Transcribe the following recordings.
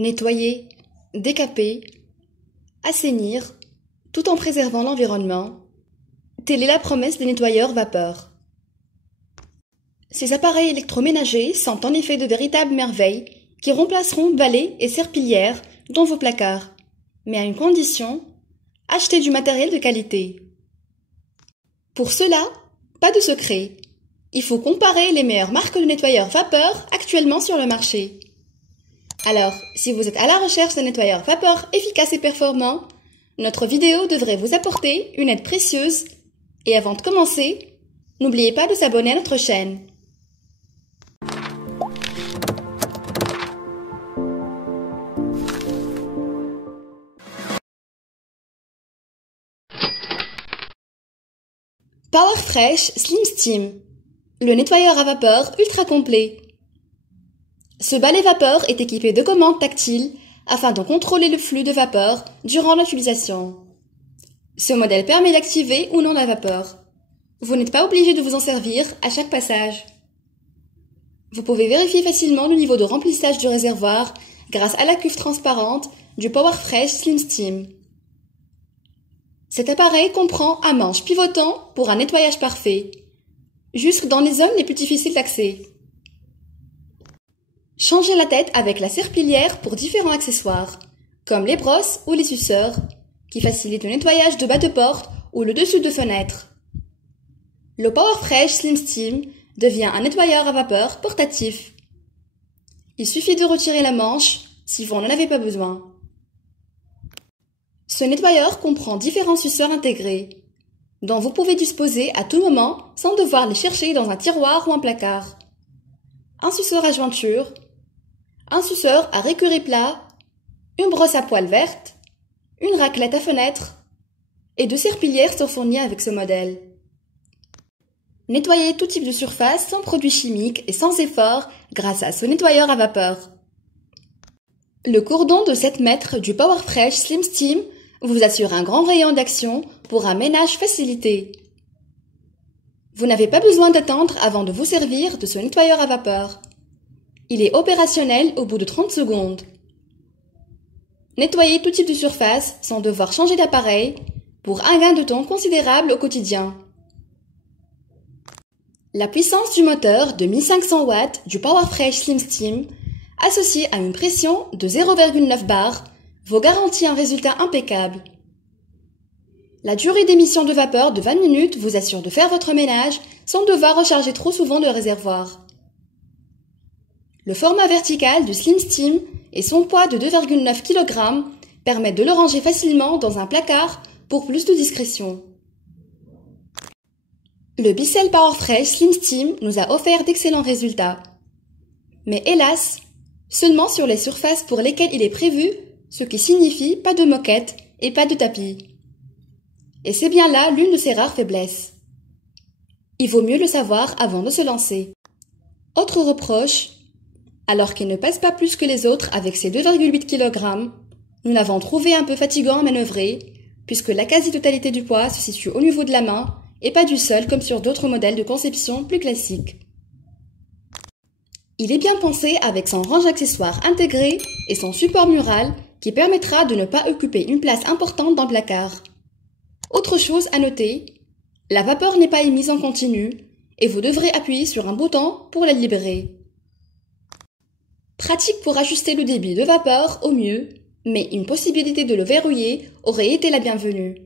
nettoyer, décaper, assainir, tout en préservant l'environnement, telle est la promesse des nettoyeurs vapeur. Ces appareils électroménagers sont en effet de véritables merveilles qui remplaceront balais et serpillières dans vos placards, mais à une condition, achetez du matériel de qualité. Pour cela, pas de secret. Il faut comparer les meilleures marques de nettoyeurs vapeur actuellement sur le marché. Alors, si vous êtes à la recherche d'un nettoyeur vapeur efficace et performant, notre vidéo devrait vous apporter une aide précieuse. Et avant de commencer, n'oubliez pas de s'abonner à notre chaîne. PowerFresh Slim Steam, le nettoyeur à vapeur ultra complet. Ce balai vapeur est équipé de commandes tactiles afin de contrôler le flux de vapeur durant l'utilisation. Ce modèle permet d'activer ou non la vapeur. Vous n'êtes pas obligé de vous en servir à chaque passage. Vous pouvez vérifier facilement le niveau de remplissage du réservoir grâce à la cuve transparente du PowerFresh Slim Steam. Cet appareil comprend un manche pivotant pour un nettoyage parfait, jusque dans les zones les plus difficiles d'accès. Changez la tête avec la serpillière pour différents accessoires, comme les brosses ou les suceurs, qui facilitent le nettoyage de bas de porte ou le dessus de fenêtre. Le PowerFresh Slim Steam devient un nettoyeur à vapeur portatif. Il suffit de retirer la manche si vous n'en avez pas besoin. Ce nettoyeur comprend différents suceurs intégrés, dont vous pouvez disposer à tout moment sans devoir les chercher dans un tiroir ou un placard. Un suceur à jointure, un suceur à récuré plat, une brosse à poils verte, une raclette à fenêtre et deux serpillières sont fournies avec ce modèle. Nettoyez tout type de surface sans produits chimiques et sans effort grâce à ce nettoyeur à vapeur. Le cordon de 7 mètres du PowerFresh Slim Steam vous assure un grand rayon d'action pour un ménage facilité. Vous n'avez pas besoin d'attendre avant de vous servir de ce nettoyeur à vapeur. Il est opérationnel au bout de 30 secondes. Nettoyez tout type de surface sans devoir changer d'appareil pour un gain de temps considérable au quotidien. La puissance du moteur de 1500 watts du PowerFresh Slim Steam, associée à une pression de 0,9 bar, vous garantit un résultat impeccable. La durée d'émission de vapeur de 20 minutes vous assure de faire votre ménage sans devoir recharger trop souvent le réservoir. Le format vertical du Slim Steam et son poids de 2,9 kg permettent de le ranger facilement dans un placard pour plus de discrétion. Le Bissell PowerFresh Slim Steam nous a offert d'excellents résultats. Mais hélas, seulement sur les surfaces pour lesquelles il est prévu, ce qui signifie pas de moquette et pas de tapis. Et c'est bien là l'une de ses rares faiblesses. Il vaut mieux le savoir avant de se lancer. Autre reproche, alors qu'il ne pèse pas plus que les autres avec ses 2,8 kg, nous l'avons trouvé un peu fatigant à manœuvrer, puisque la quasi-totalité du poids se situe au niveau de la main et pas du sol comme sur d'autres modèles de conception plus classiques. Il est bien pensé avec son range d'accessoires intégré et son support mural qui permettra de ne pas occuper une place importante dans le placard. Autre chose à noter, la vapeur n'est pas émise en continu et vous devrez appuyer sur un bouton pour la libérer. Pratique pour ajuster le débit de vapeur au mieux, mais une possibilité de le verrouiller aurait été la bienvenue.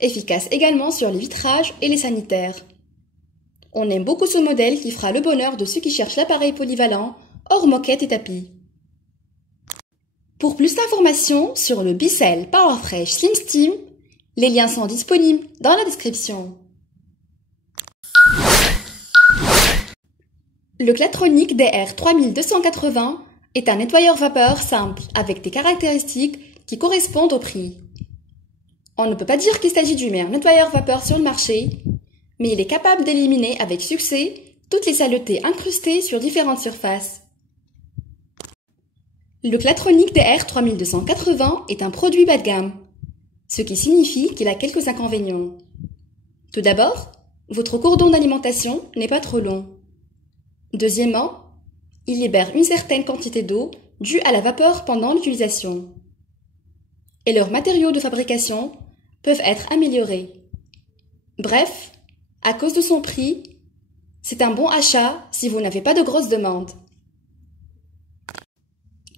Efficace également sur les vitrages et les sanitaires. On aime beaucoup ce modèle qui fera le bonheur de ceux qui cherchent l'appareil polyvalent, hors moquette et tapis. Pour plus d'informations sur le Bissell PowerFresh Slim Steam, les liens sont disponibles dans la description. Le Clatronic DR3280 est un nettoyeur vapeur simple avec des caractéristiques qui correspondent au prix. On ne peut pas dire qu'il s'agit du meilleur nettoyeur vapeur sur le marché, mais il est capable d'éliminer avec succès toutes les saletés incrustées sur différentes surfaces. Le Clatronic DR3280 est un produit bas de gamme, ce qui signifie qu'il a quelques inconvénients. Tout d'abord, votre cordon d'alimentation n'est pas trop long. Deuxièmement, il libère une certaine quantité d'eau due à la vapeur pendant l'utilisation. Et leurs matériaux de fabrication peuvent être améliorés. Bref, à cause de son prix, c'est un bon achat si vous n'avez pas de grosses demandes.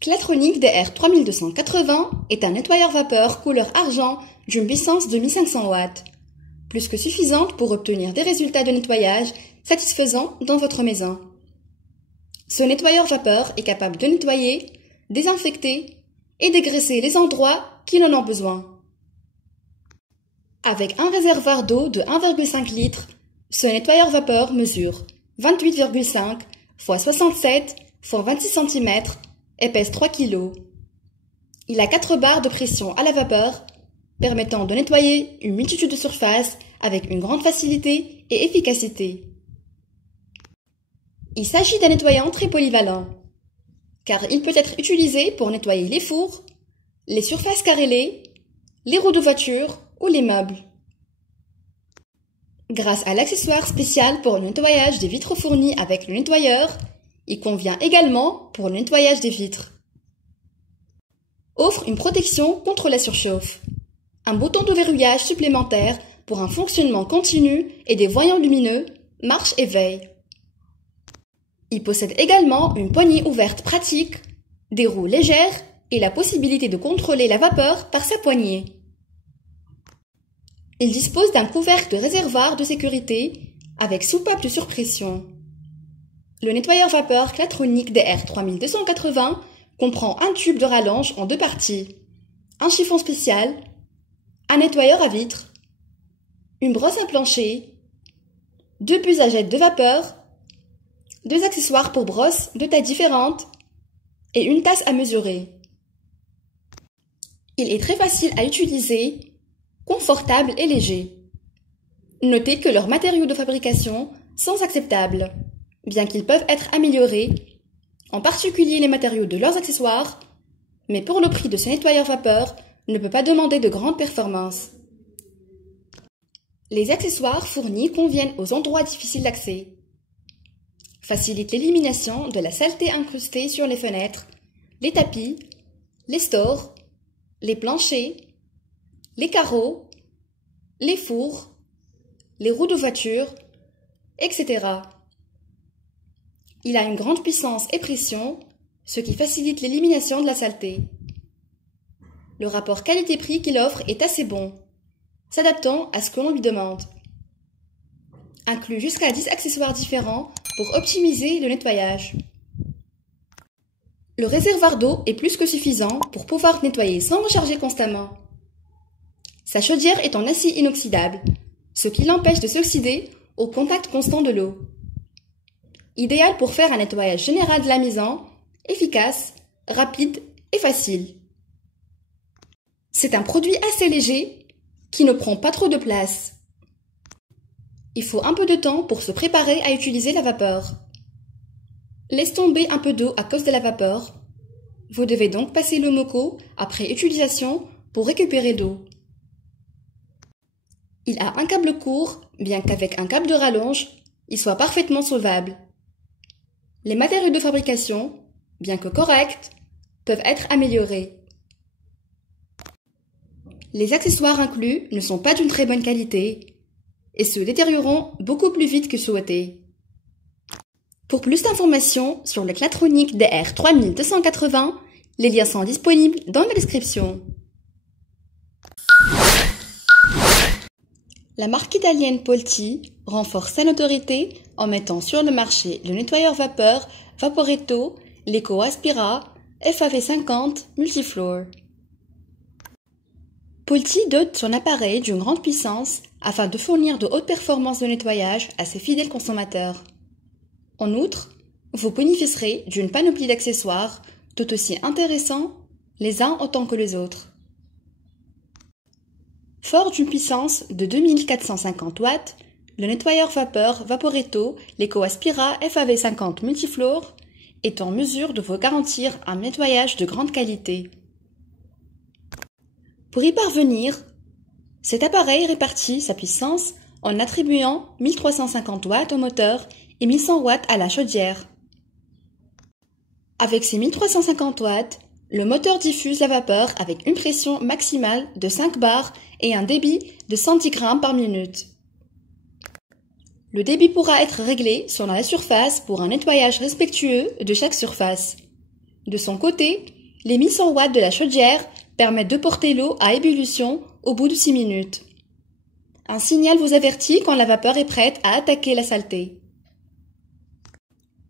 Clatronic DR3280 est un nettoyeur vapeur couleur argent d'une puissance de 1500 watts, plus que suffisante pour obtenir des résultats de nettoyage satisfaisants dans votre maison. Ce nettoyeur vapeur est capable de nettoyer, désinfecter et dégraisser les endroits qui en ont besoin. Avec un réservoir d'eau de 1,5 litre, ce nettoyeur vapeur mesure 28,5 x 67 x 26 cm et pèse 3 kg. Il a 4 barres de pression à la vapeur, permettant de nettoyer une multitude de surfaces avec une grande facilité et efficacité. Il s'agit d'un nettoyant très polyvalent, car il peut être utilisé pour nettoyer les fours, les surfaces carrelées, les roues de voiture ou les meubles. Grâce à l'accessoire spécial pour le nettoyage des vitres fourni avec le nettoyeur, il convient également pour le nettoyage des vitres. Offre une protection contre la surchauffe, un bouton de verrouillage supplémentaire pour un fonctionnement continu et des voyants lumineux, marche et veille. Il possède également une poignée ouverte pratique, des roues légères et la possibilité de contrôler la vapeur par sa poignée. Il dispose d'un couvercle de réservoir de sécurité avec soupape de surpression. Le nettoyeur vapeur Clatronic DR3280 comprend un tube de rallonge en 2 parties, un chiffon spécial, un nettoyeur à vitres, une brosse à plancher, 2 buses à jet de vapeur, 2 accessoires pour brosse de tailles différentes et une tasse à mesurer. Il est très facile à utiliser, confortable et léger. Notez que leurs matériaux de fabrication sont acceptables, bien qu'ils peuvent être améliorés, en particulier les matériaux de leurs accessoires, mais pour le prix de ce nettoyeur vapeur, ne peut pas demander de grandes performances. Les accessoires fournis conviennent aux endroits difficiles d'accès, facilitent l'élimination de la saleté incrustée sur les fenêtres, les tapis, les stores, les planchers, les carreaux, les fours, les roues de voiture, etc. Il a une grande puissance et pression, ce qui facilite l'élimination de la saleté. Le rapport qualité-prix qu'il offre est assez bon, s'adaptant à ce que l'on lui demande. Inclut jusqu'à 10 accessoires différents pour optimiser le nettoyage. Le réservoir d'eau est plus que suffisant pour pouvoir nettoyer sans recharger constamment. Sa chaudière est en acier inoxydable, ce qui l'empêche de s'oxyder au contact constant de l'eau. Idéal pour faire un nettoyage général de la maison, efficace, rapide et facile. C'est un produit assez léger qui ne prend pas trop de place. Il faut un peu de temps pour se préparer à utiliser la vapeur. Laisse tomber un peu d'eau à cause de la vapeur. Vous devez donc passer le moco après utilisation pour récupérer l'eau. Il a un câble court, bien qu'avec un câble de rallonge, il soit parfaitement solvable. Les matériaux de fabrication, bien que corrects, peuvent être améliorés. Les accessoires inclus ne sont pas d'une très bonne qualité et se détérioreront beaucoup plus vite que souhaité. Pour plus d'informations sur le Clatronic DR3280, les liens sont disponibles dans la description. La marque italienne Polti renforce sa notoriété en mettant sur le marché le nettoyeur vapeur Vaporetto, l'Eco Aspira FAV50 Multifloor. Polti dote son appareil d'une grande puissance afin de fournir de hautes performances de nettoyage à ses fidèles consommateurs. En outre, vous bénéficierez d'une panoplie d'accessoires tout aussi intéressants les uns autant que les autres. Fort d'une puissance de 2450 watts, le nettoyeur vapeur Vaporetto l'Eco Aspira FAV50 Multifloor est en mesure de vous garantir un nettoyage de grande qualité. Pour y parvenir, cet appareil répartit sa puissance en attribuant 1350 watts au moteur et 1100 watts à la chaudière. Avec ses 1350 watts, le moteur diffuse la vapeur avec une pression maximale de 5 bars et un débit de 110 grammes par minute. Le débit pourra être réglé sur la surface pour un nettoyage respectueux de chaque surface. De son côté, les 1100 watts de la chaudière permettent de porter l'eau à ébullition au bout de 6 minutes. Un signal vous avertit quand la vapeur est prête à attaquer la saleté.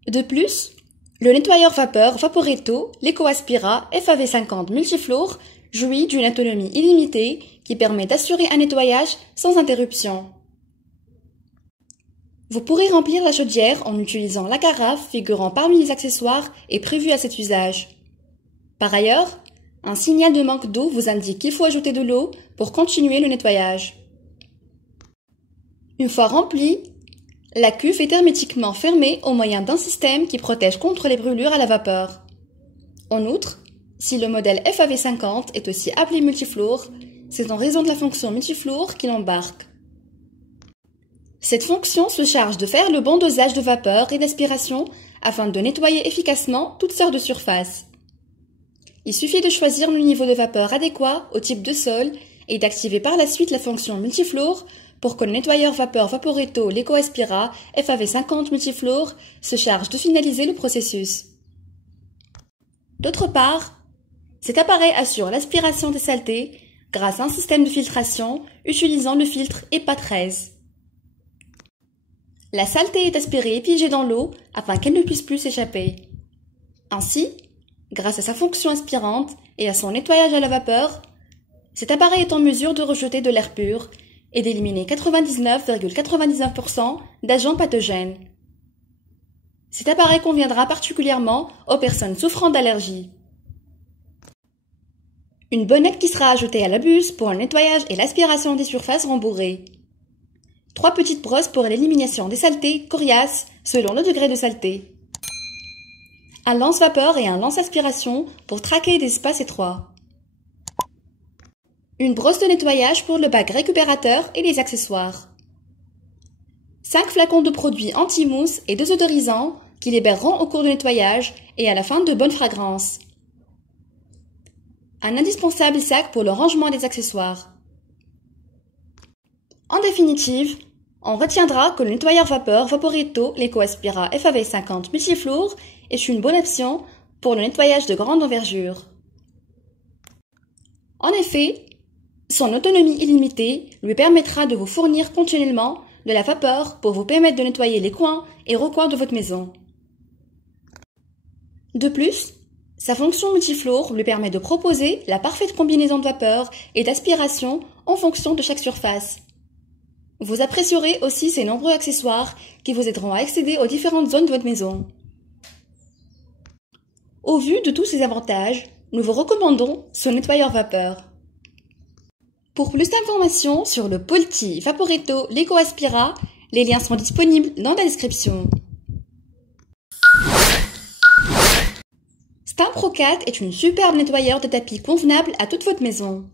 De plus, le nettoyeur vapeur Vaporetto l'EcoAspira FAV50 Multiflour jouit d'une autonomie illimitée qui permet d'assurer un nettoyage sans interruption. Vous pourrez remplir la chaudière en utilisant la carafe figurant parmi les accessoires et prévue à cet usage. Par ailleurs, un signal de manque d'eau vous indique qu'il faut ajouter de l'eau pour continuer le nettoyage. Une fois remplie, la cuve est hermétiquement fermée au moyen d'un système qui protège contre les brûlures à la vapeur. En outre, si le modèle FAV50 est aussi appelé multiflour, c'est en raison de la fonction multiflour qu'il embarque. Cette fonction se charge de faire le bon dosage de vapeur et d'aspiration afin de nettoyer efficacement toutes sortes de surfaces. Il suffit de choisir le niveau de vapeur adéquat au type de sol et d'activer par la suite la fonction multiflour pour que le nettoyeur vapeur Vaporetto l'EcoAspira FAV50 Multiflour se charge de finaliser le processus. D'autre part, cet appareil assure l'aspiration des saletés grâce à un système de filtration utilisant le filtre EPA 13. La saleté est aspirée et piégée dans l'eau afin qu'elle ne puisse plus s'échapper. Ainsi, grâce à sa fonction aspirante et à son nettoyage à la vapeur, cet appareil est en mesure de rejeter de l'air pur et d'éliminer 99,99% d'agents pathogènes. Cet appareil conviendra particulièrement aux personnes souffrant d'allergies. Une bonnette qui sera ajoutée à la buse pour le nettoyage et l'aspiration des surfaces rembourrées. 3 petites brosses pour l'élimination des saletés coriaces selon le degré de saleté. Un lance-vapeur et un lance-aspiration pour traquer des espaces étroits. Une brosse de nettoyage pour le bac récupérateur et les accessoires. 5 flacons de produits anti-mousse et désodorisants qui libéreront au cours du nettoyage et à la fin de bonnes fragrances. Un indispensable sac pour le rangement des accessoires. En définitive, on retiendra que le nettoyeur vapeur Vaporetto l'EcoAspira FAV50 Multiflour est une bonne option pour le nettoyage de grande envergure. En effet, son autonomie illimitée lui permettra de vous fournir continuellement de la vapeur pour vous permettre de nettoyer les coins et recoins de votre maison. De plus, sa fonction multiflour lui permet de proposer la parfaite combinaison de vapeur et d'aspiration en fonction de chaque surface. Vous apprécierez aussi ses nombreux accessoires qui vous aideront à accéder aux différentes zones de votre maison. Au vu de tous ces avantages, nous vous recommandons ce nettoyeur vapeur. Pour plus d'informations sur le Polti Vaporetto l'EcoAspira, les liens sont disponibles dans la description. Steam Pro 4 est une superbe nettoyeur de tapis convenable à toute votre maison.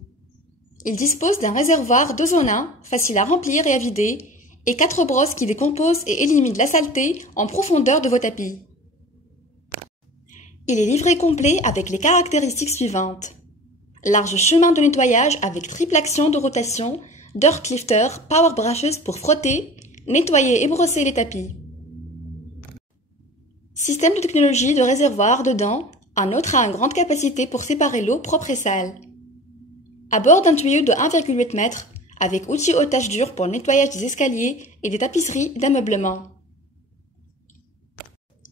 Il dispose d'un réservoir 2 en 1, facile à remplir et à vider, et 4 brosses qui décomposent et éliminent la saleté en profondeur de vos tapis. Il est livré complet avec les caractéristiques suivantes. Large chemin de nettoyage avec triple action de rotation, dirt lifter, power brushes pour frotter, nettoyer et brosser les tapis. Système de technologie de réservoir dedans, un autre a une grande capacité pour séparer l'eau propre et sale. À bord d'un tuyau de 1,8 m, avec outil au tâche dure pour le nettoyage des escaliers et des tapisseries d'ameublement.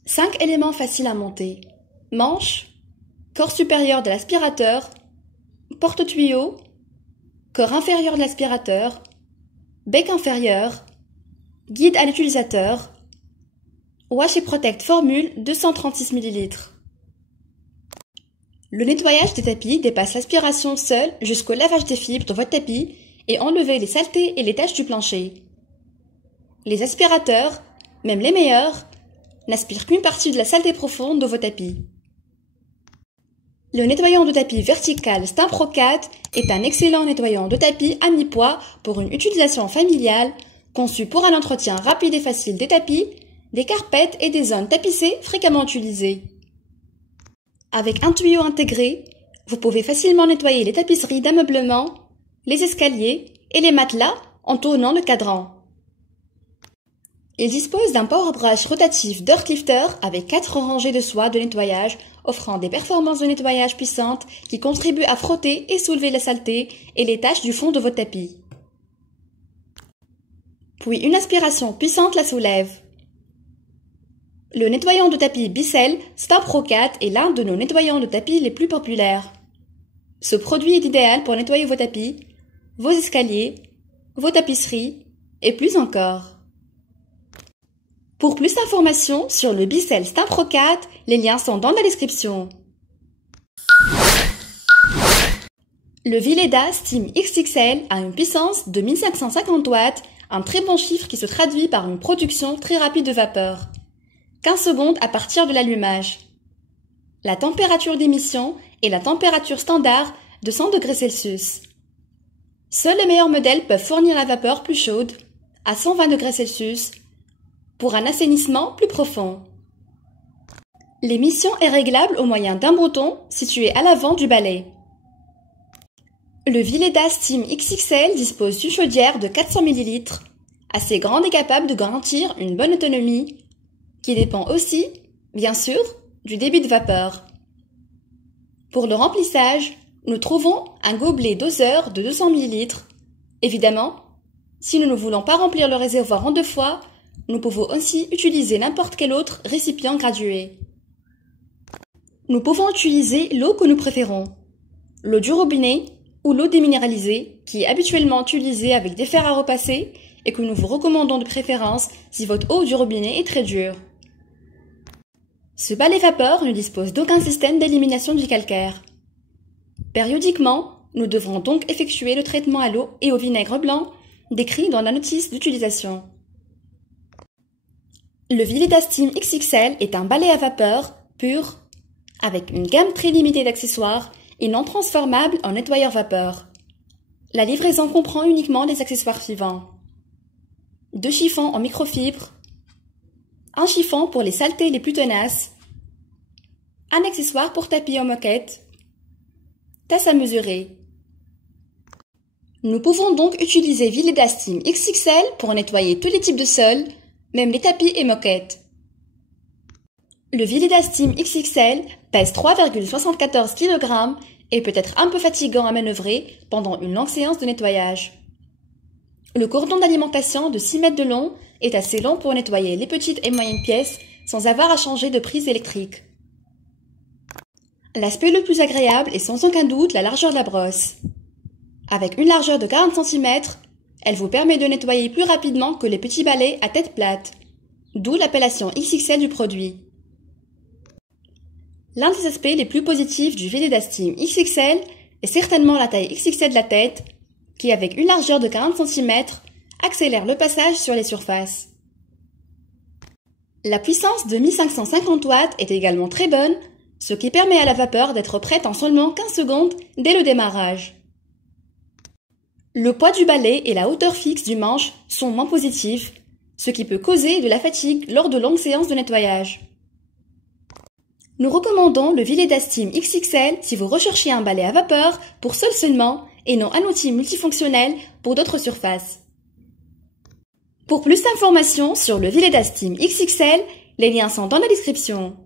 5 éléments faciles à monter. Manche, corps supérieur de l'aspirateur, porte-tuyau, corps inférieur de l'aspirateur, bec inférieur, guide à l'utilisateur, Wash et Protect formule 236 ml. Le nettoyage des tapis dépasse l'aspiration seule jusqu'au lavage des fibres de votre tapis et enlever les saletés et les taches du plancher. Les aspirateurs, même les meilleurs, n'aspirent qu'une partie de la saleté profonde de vos tapis. Le nettoyant de tapis vertical Steam Pro 4 est un excellent nettoyant de tapis à mi-poids pour une utilisation familiale, conçu pour un entretien rapide et facile des tapis, des carpettes et des zones tapissées fréquemment utilisées. Avec un tuyau intégré, vous pouvez facilement nettoyer les tapisseries d'ameublement, les escaliers et les matelas en tournant le cadran. Il dispose d'un power brush rotatif Dirt Lifter avec 4 rangées de soie de nettoyage, offrant des performances de nettoyage puissantes qui contribuent à frotter et soulever la saleté et les taches du fond de votre tapis. Puis une aspiration puissante la soulève. Le nettoyant de tapis Bissell Star Pro 4 est l'un de nos nettoyants de tapis les plus populaires. Ce produit est idéal pour nettoyer vos tapis, vos escaliers, vos tapisseries et plus encore. Pour plus d'informations sur le Bissell Star Pro 4, les liens sont dans la description. Le Vileda Steam XXL a une puissance de 1550 watts, un très bon chiffre qui se traduit par une production très rapide de vapeur. 15 secondes à partir de l'allumage. La température d'émission est la température standard de 100 degrés Celsius. Seuls les meilleurs modèles peuvent fournir la vapeur plus chaude, à 120 degrés Celsius, pour un assainissement plus profond. L'émission est réglable au moyen d'un bouton situé à l'avant du balai. Le Vileda Steam XXL dispose d'une chaudière de 400 ml, assez grande et capable de garantir une bonne autonomie, qui dépend aussi, bien sûr, du débit de vapeur. Pour le remplissage, nous trouvons un gobelet doseur de 200 ml. Évidemment, si nous ne voulons pas remplir le réservoir en 2 fois, nous pouvons aussi utiliser n'importe quel autre récipient gradué. Nous pouvons utiliser l'eau que nous préférons, l'eau du robinet ou l'eau déminéralisée, qui est habituellement utilisée avec des fers à repasser et que nous vous recommandons de préférence si votre eau du robinet est très dure. Ce balai vapeur ne dispose d'aucun système d'élimination du calcaire. Périodiquement, nous devrons donc effectuer le traitement à l'eau et au vinaigre blanc décrit dans la notice d'utilisation. Le Vileda Steam XXL est un balai à vapeur pur, avec une gamme très limitée d'accessoires et non transformables en nettoyeur vapeur. La livraison comprend uniquement les accessoires suivants. 2 chiffons en microfibre, un chiffon pour les saletés les plus tenaces, un accessoire pour tapis en moquette, tasse à mesurer. Nous pouvons donc utiliser Vileda Steam XXL pour nettoyer tous les types de sols, même les tapis et moquettes. Le Vileda Steam XXL pèse 3,74 kg et peut être un peu fatigant à manœuvrer pendant une longue séance de nettoyage. Le cordon d'alimentation de 6 mètres de long est assez long pour nettoyer les petites et moyennes pièces sans avoir à changer de prise électrique. L'aspect le plus agréable est sans aucun doute la largeur de la brosse. Avec une largeur de 40 cm, elle vous permet de nettoyer plus rapidement que les petits balais à tête plate, d'où l'appellation XXL du produit. L'un des aspects les plus positifs du Vileda Steam XXL est certainement la taille XXL de la tête, qui avec une largeur de 40 cm accélère le passage sur les surfaces. La puissance de 1550 watts est également très bonne, ce qui permet à la vapeur d'être prête en seulement 15 secondes dès le démarrage. Le poids du balai et la hauteur fixe du manche sont moins positifs, ce qui peut causer de la fatigue lors de longues séances de nettoyage. Nous recommandons le Vileda Steam XXL si vous recherchez un balai à vapeur pour sol seulement et non un outil multifonctionnel pour d'autres surfaces. Pour plus d'informations sur le Vileda Steam XXL, les liens sont dans la description.